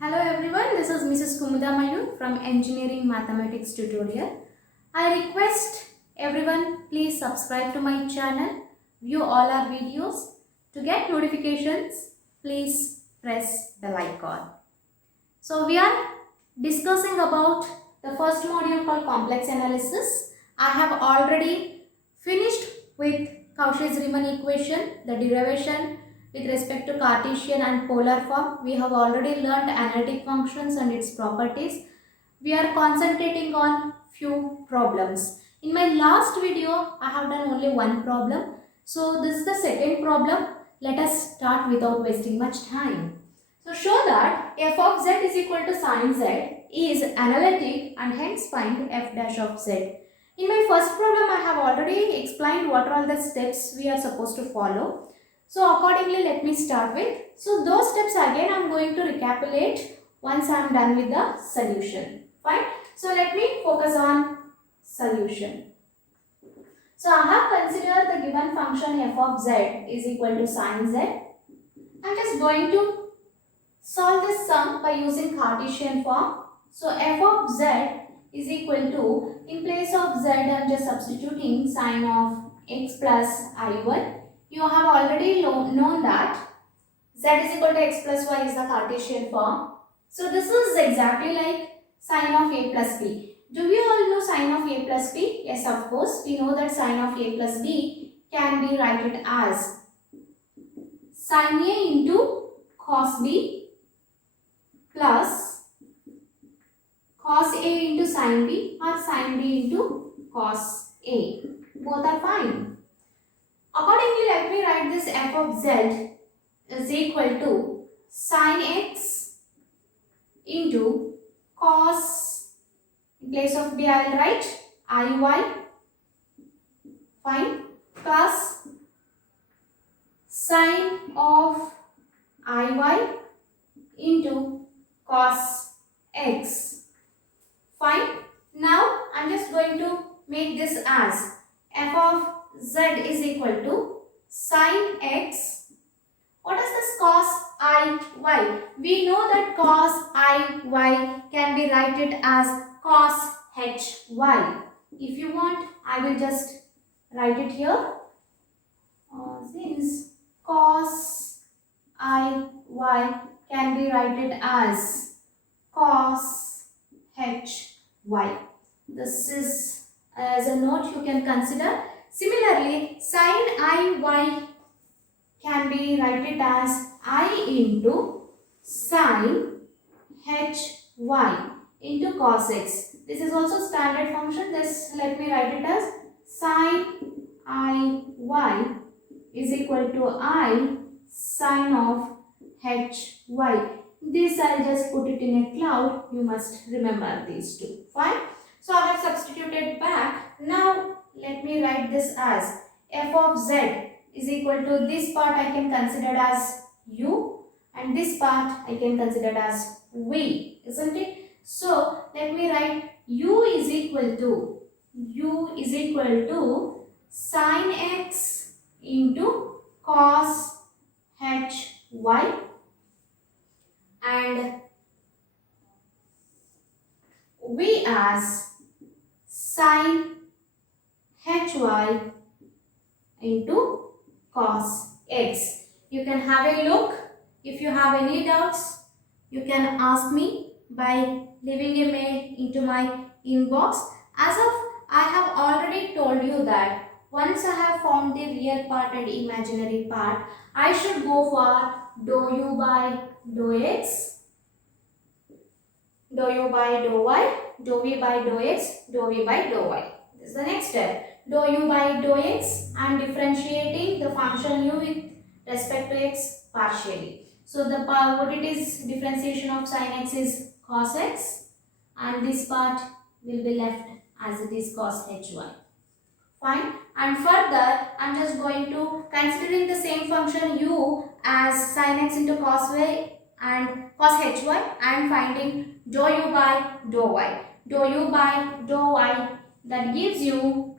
Hello everyone, this is Mrs. Kumudhamayur from Engineering Mathematics Tutorial. I request everyone please subscribe to my channel, view all our videos. To get notifications, please press the icon. So we are discussing about the first module called complex analysis. I have already finished with Cauchy-Riemann equation, the derivation with respect to Cartesian and polar form. We have already learned analytic functions and its properties. We are concentrating on few problems. In my last video, I have done only one problem. So this is the second problem. Let us start without wasting much time. So show that f of z is equal to sin z is analytic and hence find f dash of z. In my first problem, I have already explained what are all the steps we are supposed to follow. So accordingly, let me start with. So those steps again I am going to recapitulate once I am done with the solution. Fine. So let me focus on solution. So I have considered the given function f of z is equal to sin z. I am just going to solve this sum by using Cartesian form. So f of z is equal to, in place of z I am just substituting sin of x plus I1. You have already known that z is equal to x plus y is the Cartesian form. So this is exactly like sin of a plus b. Do we all know sin of a plus b? Yes, of course. We know that sin of a plus b can be written as sin a into cos b plus cos a into sin b or sin b into cos a. Both are fine. Accordingly, let me write this f of z is equal to sin x into cos, in place of b I will write iy, fine, plus sin of iy into cos x, fine. Now I am just going to make this as f of z is equal to sin x. What is this cos iy? We know that cos iy can be written as cos hy. If you want, I will just write it here. Since cos iy can be written as cos hy. This is as a note you can consider. Similarly, sin iy can be written as I into sin hy into cos x. This is also standard function. This let me write it as sin iy is equal to I sin of hy. This I just put it in a cloud. You must remember these two. Fine. So I have substituted back. Now let me write this as f of z is equal to, this part I can consider as u and this part I can consider as v, isn't it? So let me write u is equal to sin x into cos hy and v as sin hy into cos x. You can have a look. If you have any doubts, you can ask me by leaving a mail into my inbox. As of I have already told you that once I have found the real part and imaginary part, I should go for dou u by dou x, dou u by dou y, dou v by dou x, dou v by dou y. This is the next step. Dou u by dou x, I am differentiating the function u with respect to x partially. So the part what it is, differentiation of sin x is cos x and this part will be left as it is cos hy. Fine. And further I am just going to considering the same function u as sin x into cos y and cos hy and finding dou u by dou y. Dou u by dou y, that gives you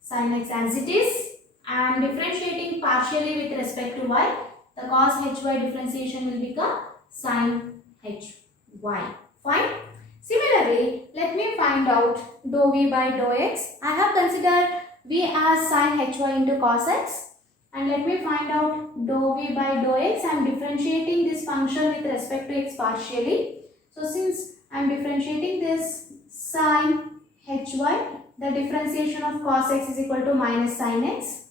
sin x as it is. I am differentiating partially with respect to y. the cos hy differentiation will become sin hy. Fine. Similarly, let me find out dou v by dou x. I have considered v as sin hy into cos x, and let me find out dou v by dou x. I am differentiating this function with respect to x partially. So since I am differentiating this sin hy, the differentiation of cos x is equal to minus sin x.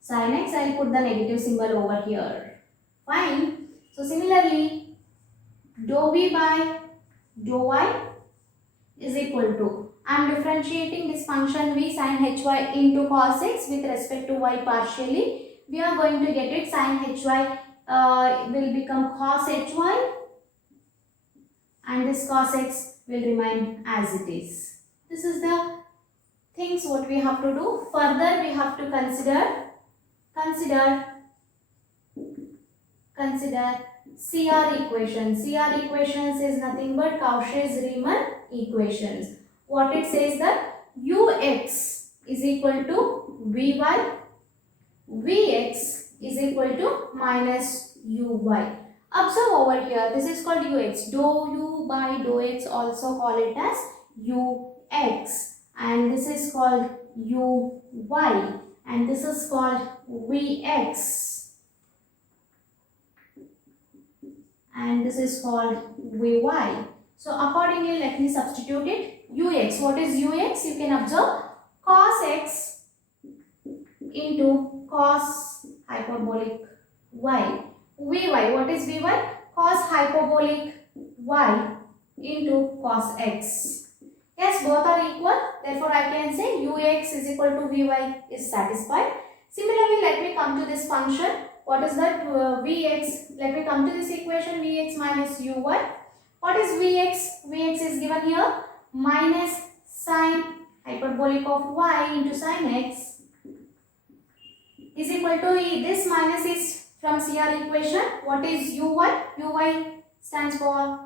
Sin x, I will put the negative symbol over here. Fine. So similarly, dou v by dou y is equal to, I am differentiating this function v sin hy into cos x with respect to y partially. We are going to get it sin hy will become cos hy, and this cos x will remain as it is. This is the things what we have to do. Further, we have to consider CR equations. CR equations is nothing but Cauchy-Riemann equations. What it says that Ux is equal to Vy, Vx is equal to minus Uy. Observe over here, this is called Ux. Dou u by dou x, also call it as Ux, and this is called Uy, and this is called Vx, and this is called Vy. So accordingly, let me substitute it. Ux, what is Ux? You can observe cos x into cos hyperbolic y. Vy, what is Vy? Cos hyperbolic y into cos x. Yes, both are equal. Therefore, I can say Ux is equal to Vy is satisfied. Similarly, let me come to this function. What is that? Vx. Let me come to this equation. Vx minus Uy. What is Vx? Vx is given here. Minus sine hyperbolic of y into sine x is equal to this minus is from CR equation. What is Uy? Uy stands for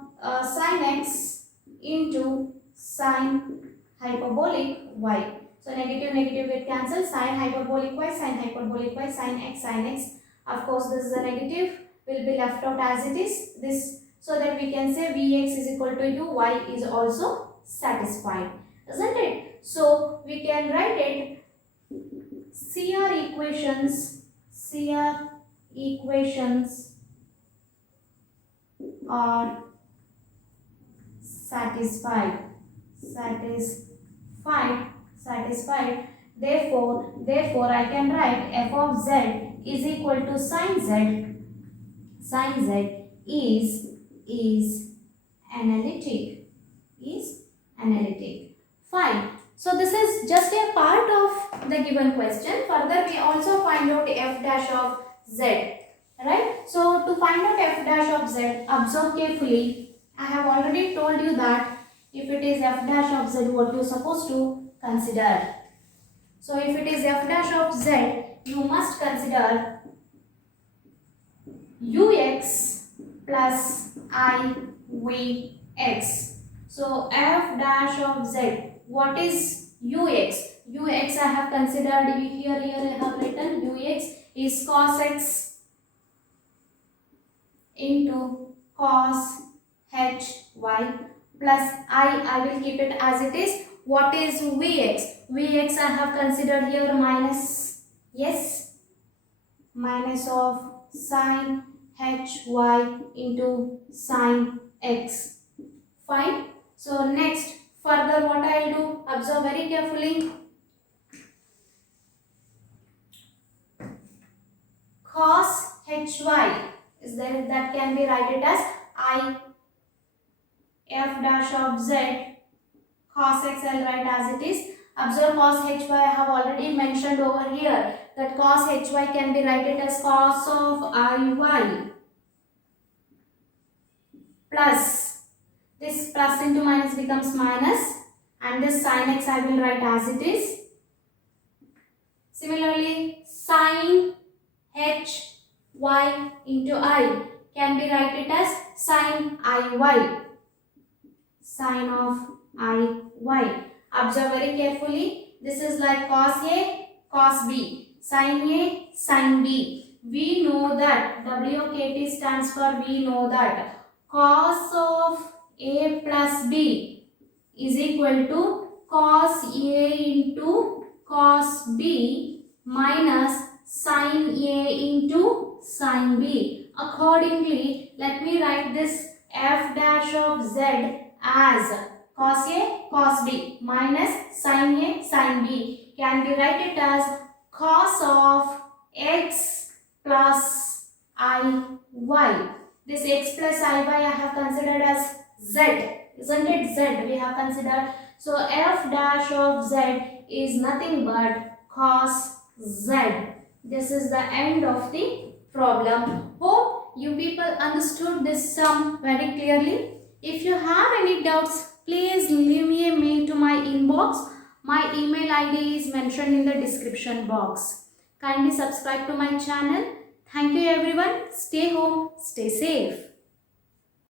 sine x into sine hyperbolic y. So negative get cancelled. Sine hyperbolic y, sine hyperbolic y, sine x. Of course, this is a negative, will be left out as it is. This, so that we can say Vx is equal to Uy is also satisfied, isn't it? So we can write it CR equations are satisfied. Therefore I can write f of z is equal to sin z is analytic. Fine. So this is just a part of the given question. Further, we also find out f dash of z. Right? So to find out f dash of z, observe carefully. I have already told you that if it is f dash of z, what you are supposed to consider. So if it is f dash of z, you must consider Ux plus Ivx. So f dash of z, what is Ux? Ux I have considered here I have written Ux is cos x into cos hy plus I will keep it as it is. What is Vx? Vx I have considered here minus, yes, minus of sin hy into sin x. Fine. So next, further what I will do, observe very carefully. Cos hy is there, that can be written as I f dash of z cos x. I will write as it is. Observe cos hy, I have already mentioned over here that cos hy can be written as cos of iy plus, this plus into minus becomes minus, and this sin x I will write as it is. Similarly, sin hy into I can be written as sin iy, sin of iy. Observe very carefully. This is like cos A, cos B, sin A, sin B. we know that WOKT stands for, we know that cos of A plus B is equal to cos A into cos B minus sin A into sin B. Accordingly, let me write this f dash of z as cos A cos B minus sin A sin B. Can be write it as cos of x plus iy. This x plus iy I have considered as z, isn't it? Z we have considered. So f dash of z is nothing but cos z. This is the end of the problem. Hope you people understood this sum very clearly. If you have any doubts, please leave me a mail to my inbox. My email ID is mentioned in the description box. Kindly subscribe to my channel. Thank you everyone. Stay home, stay safe.